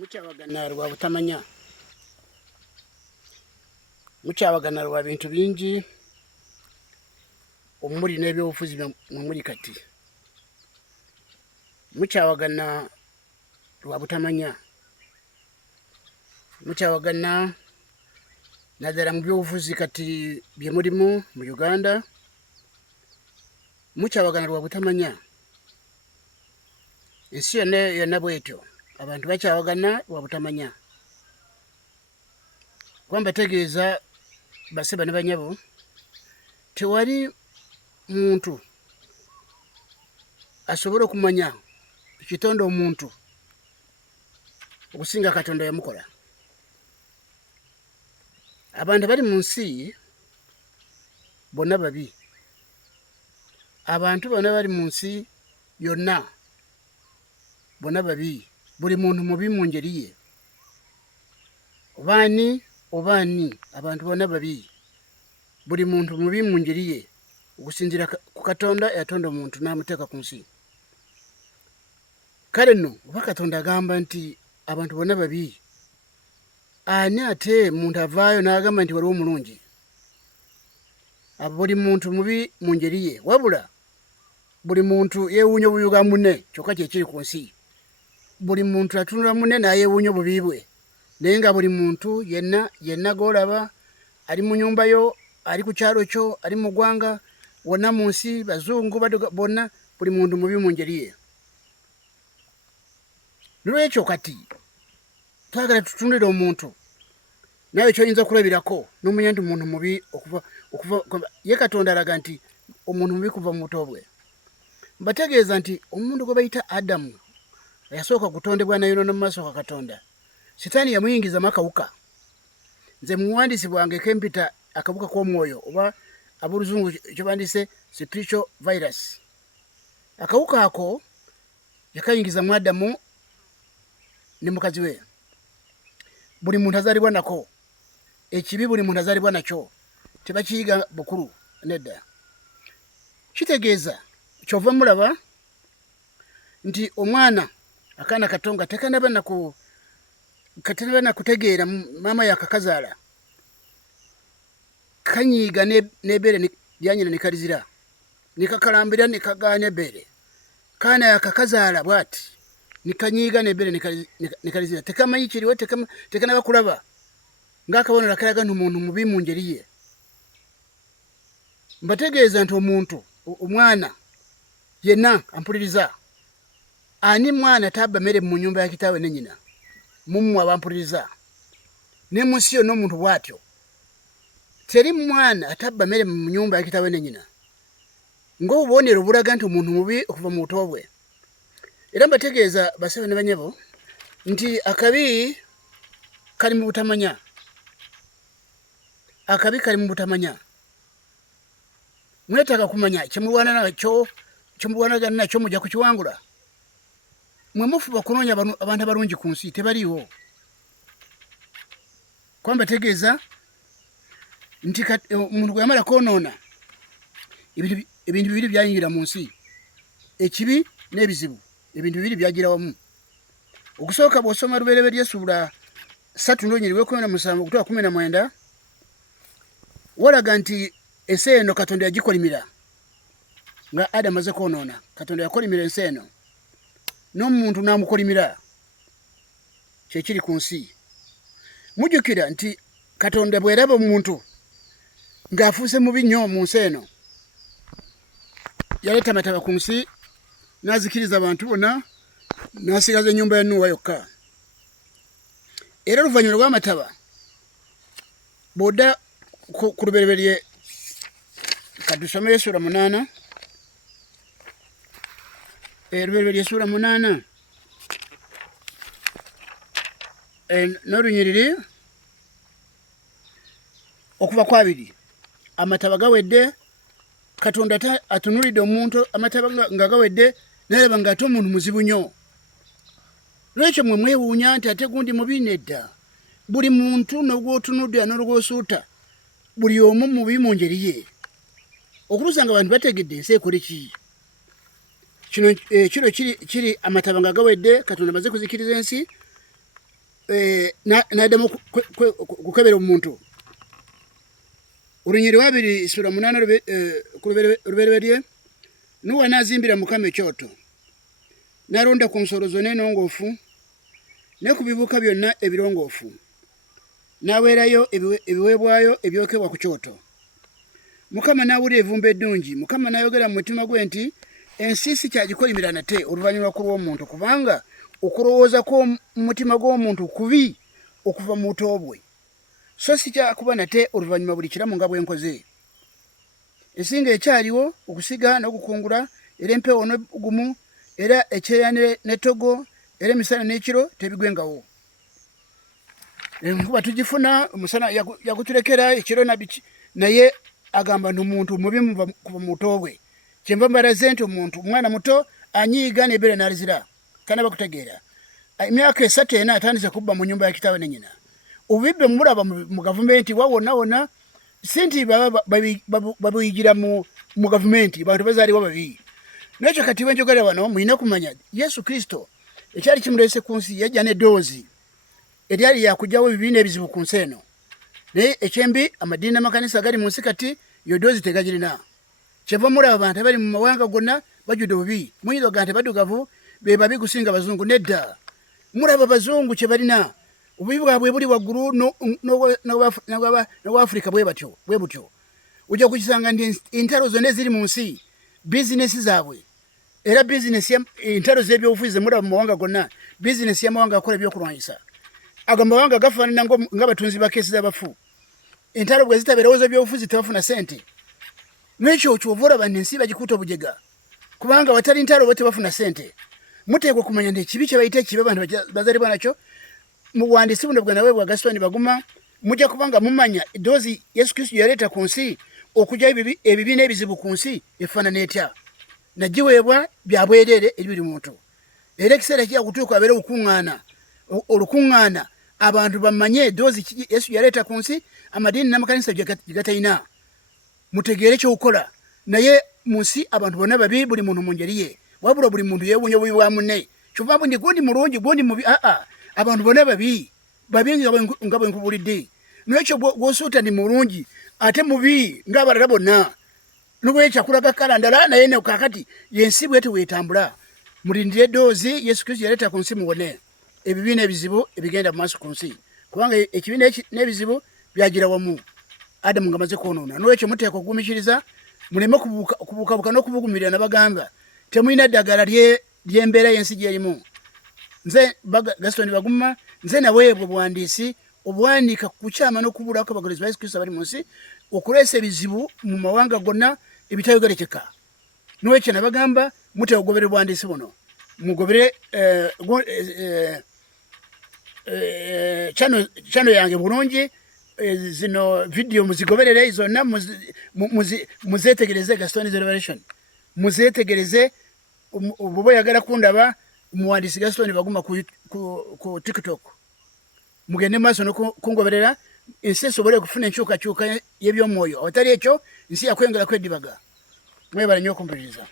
Mukyawagana lwa butamanya. Mukyawagana lwa bintu bingi omuli n'ebyobufuzi muli kati. Mukyawagana lwa butamanya. Mukyawagana naddala mu byobufuzi kati bye mulimu mu Uganda. Mukyawagana lwa butamanya. Ensi yonna bwetyo abantu bakyawagana lwa butamanya. Kuba mbategeeza baseba ne banyabo, tewali muntu asobola okumanya ekitonde omuntu okusinga Katonda yamukola. Abantu bali mu nsi bonna babi. Abantu bonna bali mu nsi yonna bonna babi. Buli muntu mubi mu ngeri ye. Obaani abantu bonna babi. Buli muntu mubi mu ngeri ye okusinziira ku Katonda yatonda omuntu n'amuteeka ku nsi. Kale nno oba Katonda agamba nti abantu bonna babi, ani ate muntu avaayo n'agamba nti waliwo omulungi? Buli muntu mubi mu ngeri ye, wabula buli muntu yeewuunya obubi bwa munne, kyokka kye kiri ku nsi. Buli muntu atunula munne n'ayeewuunya obubi bwe, naye nga buli muntu yenna g'olaba ali mu nnyumba yo, ali ku kyalo kyo, ali mu ggwanga, wonna mu nsi, bazungu bonna, buli muntu mubi mu ngeri ye. Nolwekyo kati twagala tutunulire omuntu nawe kyoyinza okulabirako n'omanya nti omuntu mubi okuva ye Katonda alaga nti omuntu mubi kuva mu buto bwe. Mbategeeza nti omuntu gwe bayita Adamu yasooka kutondebwa nayonoona mu maaso ga Katonda, Sitaani yamuyingizamu akawuka. Nze muwandiisi bwange kempita akawuka k'omwoyo oba ab'oluzungu kye bandise spiritual virus. Akawuka ako yakayingiza mu Adamu ne mukazi we. Buli muntu azaalibwa nako. Ekibi buli muntu azaalibwa nakyo. Tebakiyiga bukulu nedda. Kitegeeza kyova mulaba nti omwana akaana kato nga tekanaba na kutegeera maama yakakazaala, kanyiiga n'ebbeere lya nnyina ne kalizira, ne kakalambira ne kagaanya ebbeere. Kaana yakakazaala bw'ati ne kanyiiga n'ebbeere ne kalizira. Tekamanyi kiriwo, tekanaba kulaba ng'akabonero akalaga nti omuntu mubi mu ngeri ye. Mbategeeza nti omwana yenna ampuliriza, ani mwana tabba mmere mu nnyumba ya kitaawe ne nnyina? Mummwe abampuliriza ne mu nsi yonna omuntu bw'atyo. Teri mwana atabba mmere mu nnyumba ya kitaawe ne nnyina, ng'obubonero obulaga nti omuntu mubi okuva mu buto bwe. Era mbategeeza basebe ne banyabo nti akabi kali mu butamanya. Akabi kali mu butamanya. Mwetaaga kumanya kyemulwanagana nakyo mujja kukiwangula. Mwe mufuba kunoonya abantu abalungi ku nsi, tebaliiwo. Kuba mbategeeza nti omuntu gwe yamala kwonoona, ebintu bibiri byayingira mu nsi, ekibi n'ebizibu. Ebintu bibiri byagira wamu. Okusooka bw'osoma Lubereberye Ssuula 3:17 okutuuka 19, walaga nti ensi eno Katonda yagikolimira nga Adamu aze kwonoona. Katonda yakolimira ensi eno n'omuntu n'amukolimira. Kyekiri ku nsi. Mujjukira nti Katonda bw'eraba omuntu ng'afuuse mubi nnyo mu nsi eno, yaleeta amataba ku nsi n'azikiriza abantu bonna, n'asigaza ennyumba ya Nuuwa yokka. Era oluvannyuma lw'amataba bw'odda ku Lubereberye, kadusome Ssuula 8, Lubereberye Ssuula 8 n'olunyiriri okuva ku 2. Amataba gawedde, Katonda atunulidde omuntu, amataba nga gawedde, nalaba ng'ate omuntu muzibu nnyo. Lwekyo mwe mwewuunya nti ate gundi mubi, nedda. Buli muntu n'ogwotunudde n'olwosuuta, buli omu mubi mu ngeri ye. Okuluusa nga abantu bategedde ensi ekole ki? Kino kiri amataba nga gawedde, Katonda amaze kuzikiriza ensi, naddamu kukebera omuntu olunyiri wabiri sura 8 lubereberye Nuwa nazimbira Mukama ekyoto naronda ku nsolo zonna ennongoofu ne ku bibuka byonna ebirongoofu n'aweerayo ebiweebwayo ebyokebwa ku kyoto. Mukama n'awulira evvumbe eddungi. Mukama n'ayogera mu mutima gwe nti ensi si kyagikolimira nate oluvannyuma ku lw'omuntu, kubanga okulowooza kw'omu mutima gw'omuntu kubi okuva mu buto bwe, so si kyakuba nate oluvannyuma buli kiramu nga bw'enkoze. Ensinga ekyaliwo okusiga n'okukungula era empewo n'obugumu era ekyeya n'ettogo era emisana n'ekiro tebigwengawo. Enkuba tugifuna, omusana yagutulekera, ekiro naye agamba nti omuntu mubi kuva mu buto bwe. Kyenva mbalaze nti omuntu omwana muto anyiiga n'ebeera n'alizira tanaba kutegeera. Emyaka 3 ena atandise kubba mu nyumba ya kitaawe ne nnyina. Obubbi mubulaba mu gavumenti wawona si nti babuyigira mu gavumenti bantu bazaaliwo babi. Nekyo kati wenjogera wano mulina kumanya Yesu Kristo ekyali kimuleese ku nsi yajja n'eddoozi eryali yakugyawo ebibiina ebizibu ku nsi eno. Naye ekyembi amadiini n'amakanisa gali mu nsi kati yo ddoozi tegagirina. Kyeva mulaba abantu abali mu mawanga gonna bajjudde obubi. Muyinza ga nti baddugavu be babi kusinga bazungu. Nedda, mulaba bazungu kye balina. Obubi bwabwe buli waggulu n'Afrika bwe butyo. Ojja kukisanga nti entalo zonna eziri mu nsi bizinesi zaabwe era bizinesi entalo z'ebyobufuzi mulaba mu mawanga gonna bizinesi y'amawanga akola ebyokulwanyisa. Ago amawanga gafaanana nga batunzi ba keesi z'abafu. Entalo bwe zitabeerawo z'ebyobufuzi tebafuna sente. N'ekyo kyova olaba nti ensi bagikuuta obujega kubanga watali ntalo bo tebafuna sente. Muteekwa okumanya nti ekibi kye bayita ekibi abantu bazaalibwa nakyo. Mu buwandiisi buno bwe naweebwa Gaston Baguma mujja kubanga mumanya eddoozi Yesu Kristo yaleeta ku nsi okugyayo ebibiina ebizibu ku nsi efaanana etya. Nagiweebwa bya bwereere eri buli muntu. Era ekiseera kijja kutuuka abeere olukuŋŋaana abantu bamanye eddoozi Yesu yaleeta ku nsi amadiini n'amakanisa gye gatalina. Mutegeere ky'okukola. Naye mu nsi abantu bonna babi, buli muntu mu ngeri ye, wabula buli muntu yeewuunya obubi bwa munne. Kyova ndi gundi mulungi gundi mubi. Abantu bonna babi nga bwe nkubulidde. N'ekyo bw'osuuta ndi mulungi ate mubi ng'abalala bonna. N'obwekyakulaga kkala ndala naye ne kaakati y'ensi bw'etyo weetambula. Mulindire eddoozi Yesu Kristo yaleeta ku nsi muwone ebibiina ebizibu ebigenda mu maaso ku nsi. Kubanga ekibiina n'ebizibu byagira wamu Adamu nga amaze kwonoona. N'ekyo muteekwa okugumikiriza muleme kubuukabuuka n'okubugumirira n'abagamba temulina ddagala ly'embeera y'ensi gy'erimu. Nze Gaston Baguma nze naweebwa obuwandiisi obuwandiika ku kyama n'okubuulako abagoberezi ba Yesu Kristo abali mu nsi okuleesa ebizibu mu mawanga gonna ebitayogerekeka. N'ekyo nabagamba muteekwa okugoberera obuwandiisi buno. Mugobere channel yange bulungi. Zino video muzigoberere zonna muzetegereze Gaston's Revelation. Muzetegereze bwe yagala kundaba omuwandiisi Gaston Baguma ku TikTok. Mugende maaso n'okungoberera ensi esobole okufuna enkyukakyuka y'ebyomwoyo. Awatali ekyo ensi yakwengera kweddibaga. Mwebale nnyo okumpuliriza.